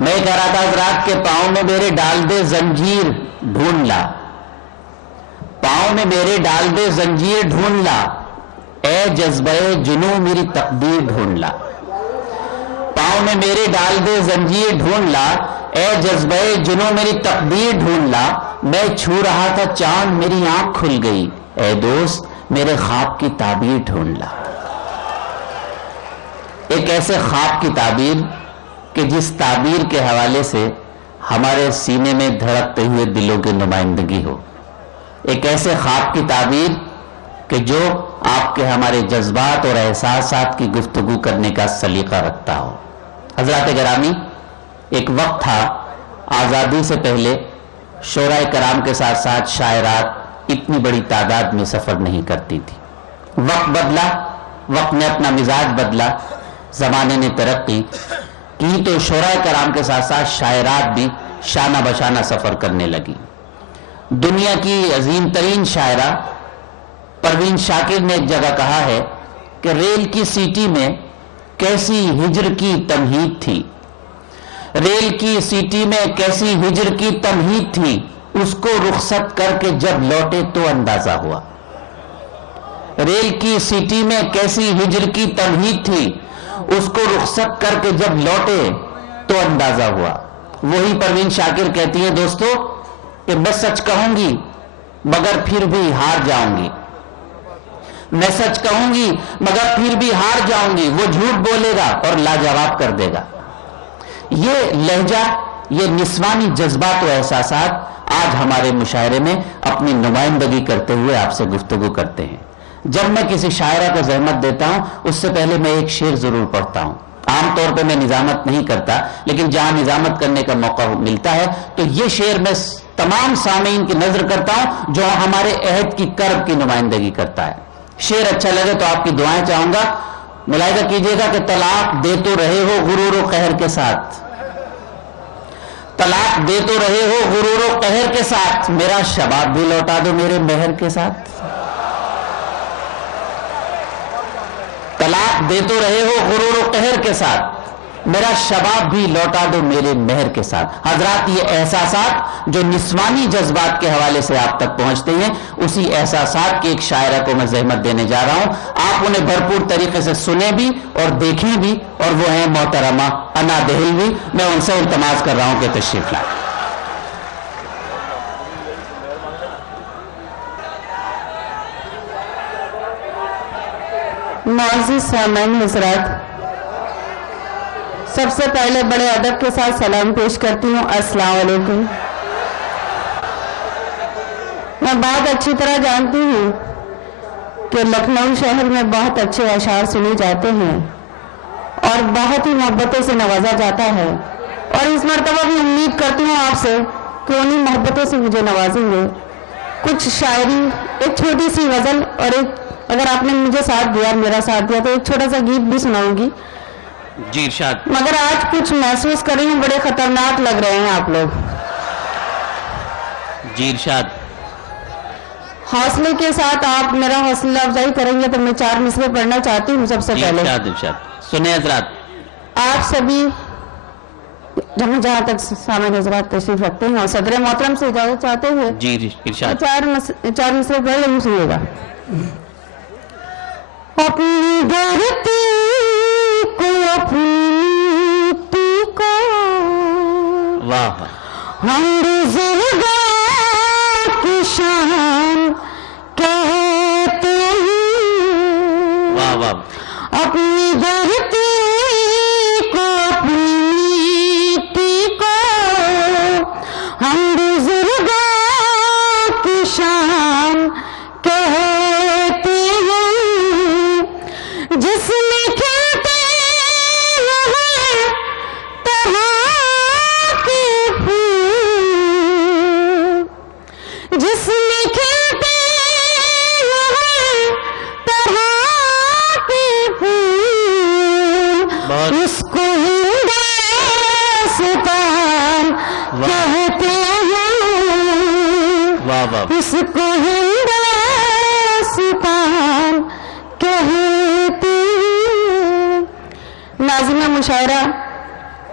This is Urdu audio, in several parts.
میں کہہ رہا تھا حضرات کے پاؤں میں میرے ڈال دے زنجیر ڈھونڈ لا، پاؤں میں میرے ڈال دے زنجیر ڈھونڈ لا، اے جذبہ جنوں میری تقدیر ڈھونڈ لا، پاؤں میں میرے ڈال دے زنجیر ڈھونڈ لا، اے جذبہ جنوں میری تقدیر ڈھونڈ لا، میں چھو رہا تھا چاند میری آنکھ کھل گئی، اے دوست میرے خواب کی تعبیر ڈھونڈ لا۔ ایک ایسے خواب کی تعبیر کہ جس تعبیر کے حوالے سے ہمارے سینے میں دھڑکتے ہوئے دلوں کی نمائندگی ہو، ایک ایسے خواب کی تعبیر کہ جو آپ کے ہمارے جذبات اور احساسات کی گفتگو کرنے کا سلیقہ رکھتا ہو۔ حضرات گرامی، ایک وقت تھا آزادی سے پہلے شعراء کرام کے ساتھ ساتھ شاعرات اتنی بڑی تعداد میں سفر نہیں کرتی تھی۔ وقت بدلا، وقت نے اپنا مزاج بدلا، زمانے نے ترقی کی تو شعراء کرام کے ساتھ ساتھ شاعرات بھی شانہ بشانہ سفر کرنے لگی۔ دنیا کی عظیم ترین شاعرہ پروین شاکر نے ایک جگہ کہا ہے کہ ریل کی سیٹی میں کیسی ہجر کی تمہید تھی، ریل کی سیٹی میں کیسی ہجر کی تمہید تھی، اس کو رخصت کر کے جب لوٹے تو اندازہ ہوا۔ ریل کی سیٹی میں کیسی ہجر کی تمہید تھی، اس کو رخصت کر کے جب لوٹے تو اندازہ ہوا۔ وہی پروین شاکر کہتی ہیں دوستو کہ میں سچ کہوں گی مگر پھر بھی ہار جاؤں گی، میں سچ کہوں گی مگر پھر بھی ہار جاؤں گی، وہ جھوٹ بولے گا اور لاجواب کر دے گا۔ یہ لہجہ، یہ نسوانی جذبات و احساسات آج ہمارے مشاعرے میں اپنی نمائندگی کرتے ہوئے آپ سے گفتگو کرتے ہیں۔ جب میں کسی شاعرہ کو زحمت دیتا ہوں اس سے پہلے میں ایک شعر ضرور پڑھتا ہوں۔ عام طور پہ میں نظامت نہیں کرتا، لیکن جہاں نظامت کرنے کا موقع ملتا ہے تو یہ شعر میں تمام سامعین کی نظر کرتا ہوں جو ہمارے عہد کی کرب کی نمائندگی کرتا ہے۔ شعر اچھا لگے تو آپ کی دعائیں چاہوں گا۔ ملاحظہ کیجئے گا کہ طلاق دے تو رہے ہو غرور و قہر کے ساتھ، طلاق دے تو رہے ہو غرور و قہر کے ساتھ، میرا شباب بھی لوٹا دو میرے مہر کے ساتھ، طلاق دے تو رہے ہو غرور و قہر کے ساتھ، میرا شباب بھی لوٹا دو میرے مہر کے ساتھ۔ حضرات یہ احساسات جو نسوانی جذبات کے حوالے سے آپ تک پہنچتے ہیں، اسی احساسات کی ایک شاعرہ کو میں زحمت دینے جا رہا ہوں۔ آپ انہیں بھرپور طریقے سے سنیں بھی اور دیکھیں بھی، اور وہ ہیں محترمہ انا دہلوی۔ میں ان سے التماس کر رہا ہوں کہ تشریف لائیں۔ معزز سامعین حضرات، سب سے پہلے بڑے ادب کے ساتھ سلام پیش کرتی ہوں، السلام علیکم۔ میں بہت اچھی طرح جانتی ہوں کہ لکھنؤ شہر میں بہت اچھے اشعار سنے جاتے ہیں اور بہت ہی محبتوں سے نوازا جاتا ہے، اور اس مرتبہ بھی امید کرتی ہوں آپ سے کہ انہیں محبتوں سے مجھے نوازیں گے۔ کچھ شاعری، ایک چھوٹی سی غزل، اور ایک اگر آپ نے مجھے ساتھ دیا، میرا ساتھ دیا، تو ایک چھوٹا سا گیت بھی سناؤں گی۔ جی ارشاد۔ مگر آج کچھ محسوس کر رہی ہوں، بڑے خطرناک لگ رہے ہیں آپ لوگ۔ جی ارشاد۔ حوصلے کے ساتھ آپ میرا حوصلہ افزائی کریں گے تو میں 4 مصرے پڑھنا چاہتی ہوں۔ سب سے پہلے ارشاد ارشاد سنیں حضرات۔ آپ سبھی جہاں تک سامعین حضرات تشریف رکھتے ہیں اور صدر محترم سے اجازت چاہتے ہوئے جی ارشاد۔ 4 مصرے پڑھ لیں، سنیے گا۔ اپنی دھرتی کو، اپنی مٹی کو، واہ، ہم بزرگوں کی شان کہتے ہیں، واہ واہ، اپنی دھرتی کو، اپنی مٹی کو، ہم بزرگوں کی شان کہتے ہیں، جس میں کھلتے ہیں طرح کے پھول، جس میں کھلتے ہیں طرح کے پھول، اس کو ہندوستان کہتے ہیں، واہ واہ، اس کو ہندوستان کہتے ہیں۔ ناظرین مشاعرہ،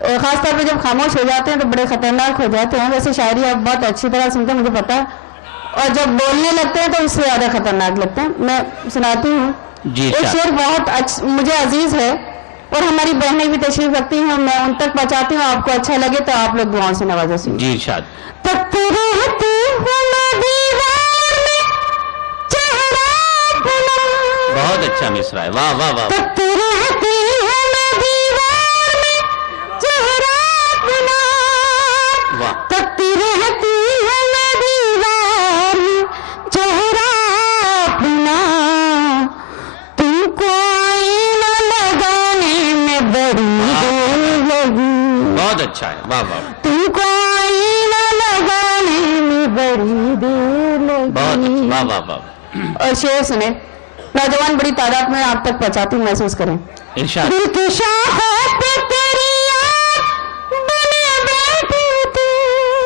خاص طور پہ جب خاموش ہو جاتے ہیں تو بڑے خطرناک ہو جاتے ہیں. ویسے شاعری آپ بہت اچھی طرح سنتے ہیں مجھے پتا ہے, اور جب بولنے لگتے ہیں تو اس سے زیادہ خطرناک لگتے ہیں. میں سناتی ہوں. ایک شعر بہت مجھے عزیز ہے اور ہماری بہنیں بھی تشریف رکھتی ہیں, میں ان تک پہنچاتی ہوں. آپ کو اچھا لگے تو آپ لوگ دعاؤں سے نوازیں. جی ارشاد. بہت اچھا مصرع ہے, واہ واہ واہ. بہت اچھا ہے, واہ واہ. تم کو آئینہ لگانے میں بڑی دیر لگی. بہت اچھا, واہ واہ واہ. اور شعر سنیں, نوجوان بڑی تعداد میں آپ تک پہنچاتی ہوں, محسوس کریں. ارشاد. دل کی شاخوں پہ تیری یاد بنے بیٹھی تھی.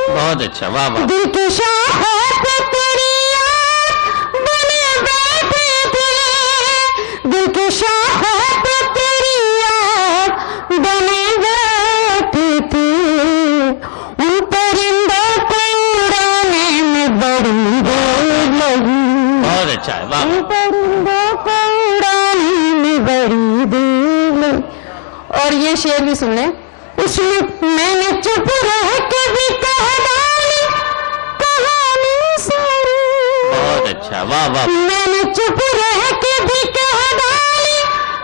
بہت اچھا, واہ واہ. دل کی شاخوں پہ تیری یاد بنے بیٹھی تھی. دل کی شاخوں پہ تیری یاد بنے بیٹھی تھی. ان پرندوں کو اڑانے میں بڑی دیر لگی. بہت اچھا ہے, واہ. ان پرندوں کو اڑانے میں بڑی دیر لگی. اور یہ شعر بھی سن لیں. اس میں نے چپ رہ کے بھی کہہ ڈالی کہانی ساری. بہت اچھا, واہ واہ. میں نے چپ رہ کے بھی کہہ ڈالی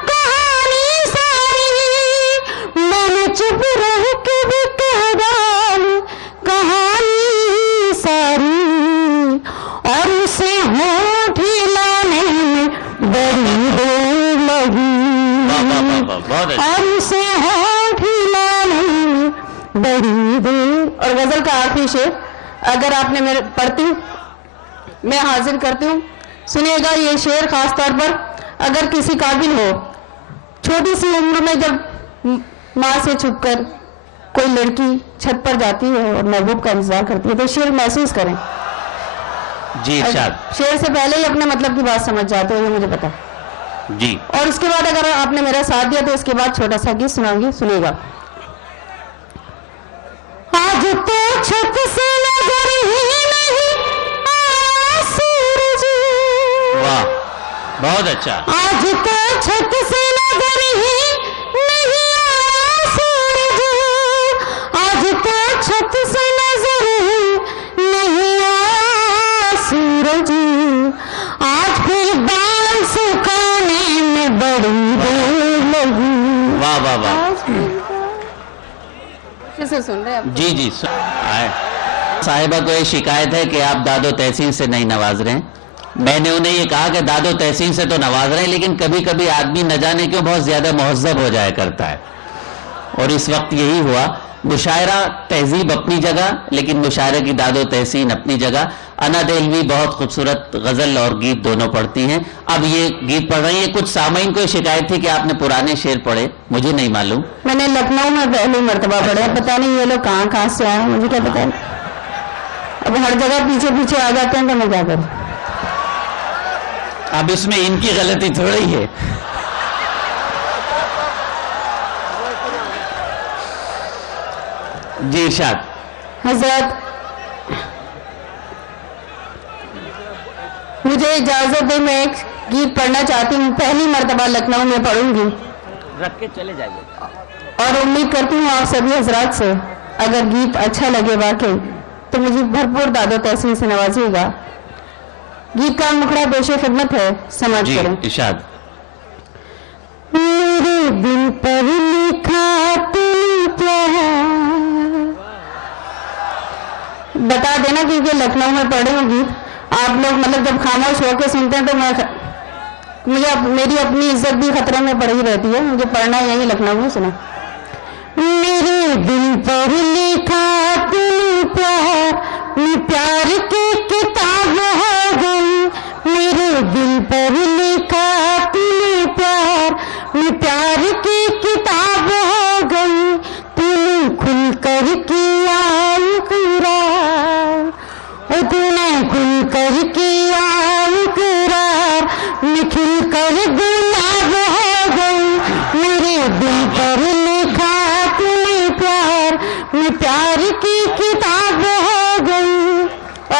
کہانی ساری. میں نے چپ رہ کے بھی کہہ ڈالی کہانی ساری. اور اسے ہونٹ ہلانے میں بڑی دیر لگی. بہت اچھا. اور اسے ہونٹ ہلانے میں بڑی دیر. اور غزل کا آخری شعر اگر آپ نے میرے پڑھتی میں حاضر کرتی ہوں, سنیے گا. یہ شعر خاص طور پر اگر کسی قابل ہو, چھوٹی سی عمر میں جب ماں سے چھپ کر کوئی لڑکی چھت پر جاتی ہے اور محبوب کا انتظار کرتی ہے, تو شعر محسوس کریں. جی ارشاد. شعر سے پہلے ہی اپنے مطلب کی بات سمجھ جاتے ہو, یہ مجھے پتا. جی. اور اس کے بعد اگر آپ نے میرا ساتھ دیا تو اس کے بعد چھوٹا سا گیت سناؤں گی, سنیے گا. آج تو چھت سے نظر ہی نہیں آیا سورج. واہ, بہت اچھا. آج تو چھت سے نظر ہی نہیں آیا سورج. آج تو چھت سے نظر ہی نہیں آیا سورج. آج پھر بال سکھانے میں بڑی دیر لگی. واہ واہ واہ. سے سن رہے ہیں. جی جی. صاحبہ کو یہ شکایت ہے کہ آپ داد و تحسین سے نہیں نواز رہے ہیں. میں نے انہیں یہ کہا کہ داد و تحسین سے تو نواز رہے ہیں, لیکن کبھی کبھی آدمی نہ جانے کیوں بہت زیادہ مہذب ہو جایا کرتا ہے, اور اس وقت یہی ہوا. مشاعرہ تہذیب اپنی جگہ, لیکن مشاعرے کی داد و تحسین اپنی جگہ. انا دہلوی بہت خوبصورت غزل اور گیت دونوں پڑھتی ہیں. اب یہ گیت پڑھ رہی ہیں. کچھ سامعین کو شکایت تھی کہ آپ نے پرانے شعر پڑھے, مجھے نہیں معلوم. میں نے لکھنؤ میں پہلی مرتبہ پڑھے, پتہ نہیں یہ لوگ کہاں سے آئے ہیں, مجھے کیا پتا ہے. اب ہر جگہ پیچھے پیچھے آ جاتے ہیں تو میں کیا کروں. اب اس میں ان کی غلطی تھوڑی ہے. جی ارشاد. حضرت مجھے اجازت دے, میں ایک گیت پڑھنا چاہتی ہوں. پہلی مرتبہ لکھنؤ میں پڑھوں گی, رکھ کے چلے جائیے. اور امید کرتی ہوں آپ سبھی حضرات سے اگر گیت اچھا لگے واقعی تو مجھے بھرپور داد و تحسین سے نوازیے گا. گیت کا مکھڑا پیش خدمت ہے, سمجھ کریں. ارشاد. میرے دل پر لکھا تم پیار. بتا دینا کیونکہ لکھنؤ میں پڑھے ہوں گیت, آپ لوگ مطلب جب خاموش ہو کے سنتے ہیں تو مجھے میری اپنی عزت بھی خطرے میں پڑی رہتی ہے. مجھے پڑھنا یہی لکھنؤ میں. سنا. میرے دل پر لکھا تم پیار, پیار کی کتاب ہو گئی. میرے دل پر لکھا تم پیار, پیار کی کتاب ہو گئی. تم کھل کر کیا اقرار, تم نے کھل کر کیا اقرار, نکھل کر گلاب ہو گئی. میرے دل پر لکھا تم